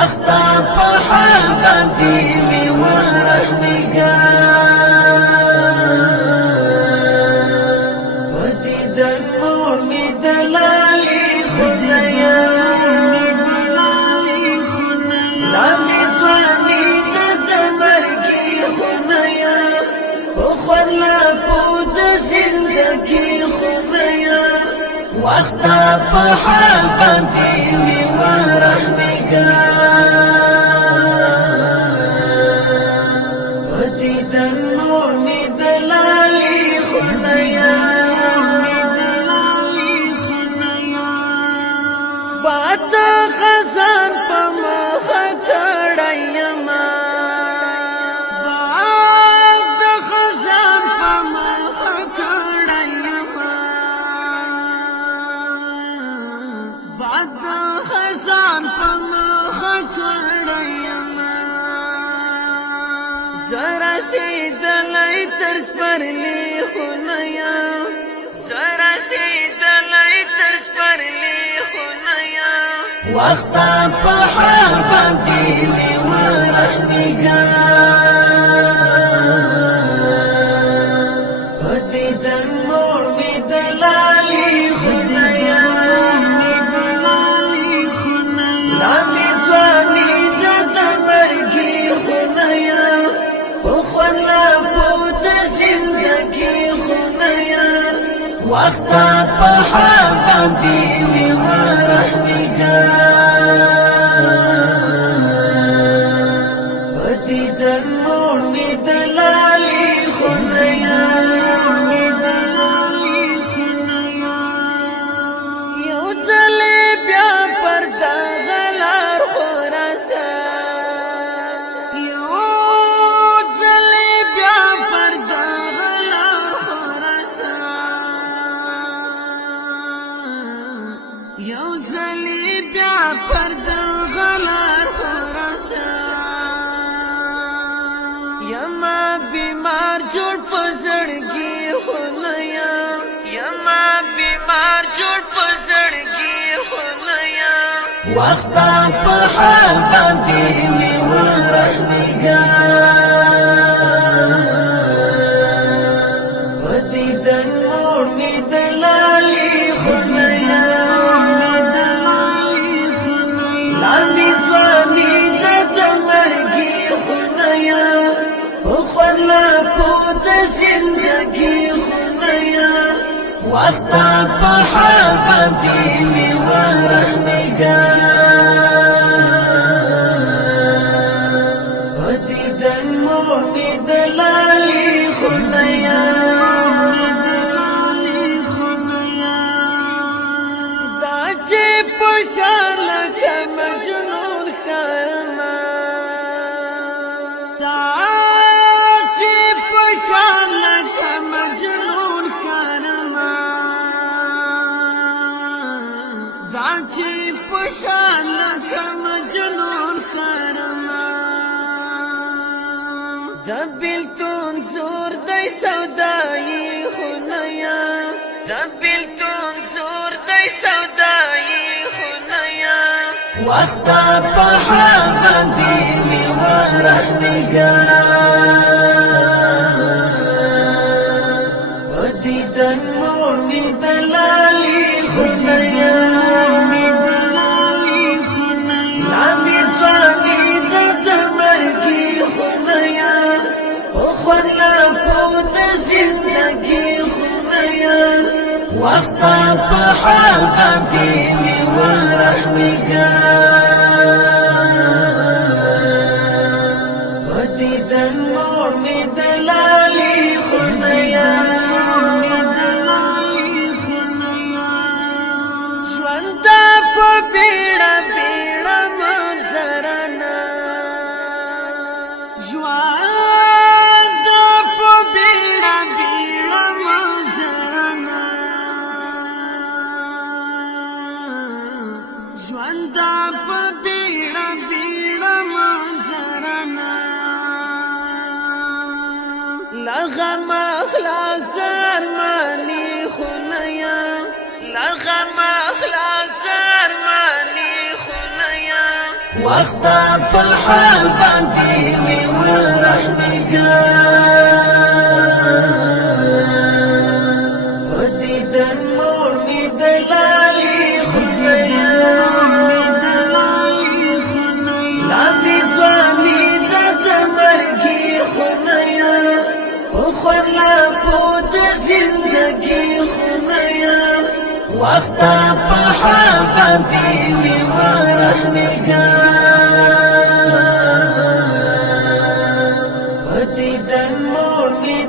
وختا په حال باندې می ورحمېږه په دیدن مور می دلالي خدایا لا می ځواني د مرګي خدایا په خوند لا په د زندګي خدایا وختا په حال باندې می ورحمېږه په دیدن مور می دلالي خدایا باد خزان په مخه کړی یما باد خزان په مخه کړی یما باد خزان په مخه کړی یما زرا سیدلای تر سپرلی خونیا زرا سیدلای تر سپرلی خونیا وختا په حال باندې می ورحمېږه په دیدن مور می دلالي خدایا لا می ځواني د مرګي خدایا په خوند لا په د زندګي خدایا وختا په حال باندې می ورحمېږه په دیدن مور می دلالي خدایا یو ځل بیا پر دغه لار خورسه یو ځل بیا پر دغه لار خورسه یو ځل بیا پر دغه لار خورسه یما بیمار جوړ په زړګي خونیا یما بیمار جوړ په زړګي خونیا وختا په حال باندې می ورحمېږه په دیدن مور می دلالي خدایا لا می ځواني د مرګي خدایا په خوند لا په د زندګي خدایا وختا په حال باندې می ورحمېږه په دیدن مور می دلالي خدایا دا چې په شان لکه مجنون ښکارمه دا چې په شان لکه مجنون ښکارمه دا چې په شان لکه مجنون ښکارمه د بیلتون زور دی سودایي خونیا د بیلتون زور دی سودایي خونیا وختا په حال باندې می ورحمېږه په دیدن مور می دلالي خدایا لا می ځواني د مرګي خدایا په خوند لا په د زندګي خدایا وختا په حال باندې می ورحمېږه په دیدن مور می دلالي خدایا ژوند په بیړه بیړه منظرنا ژوند په بیړه بیړه منظرنا ژوند په بیړه بیړه منظرنا لغم اخلاص ارمانی خونیا لغم اخلاص ارمانی خونیا وختا په حال باندې می ورحمېږه په دیدن مور می دلالي خدایا لا می ځواني د مرګي خدایا په خلا په د زندګي خدایا وختا په حال باندې می ورحمېږه په دیدن مور می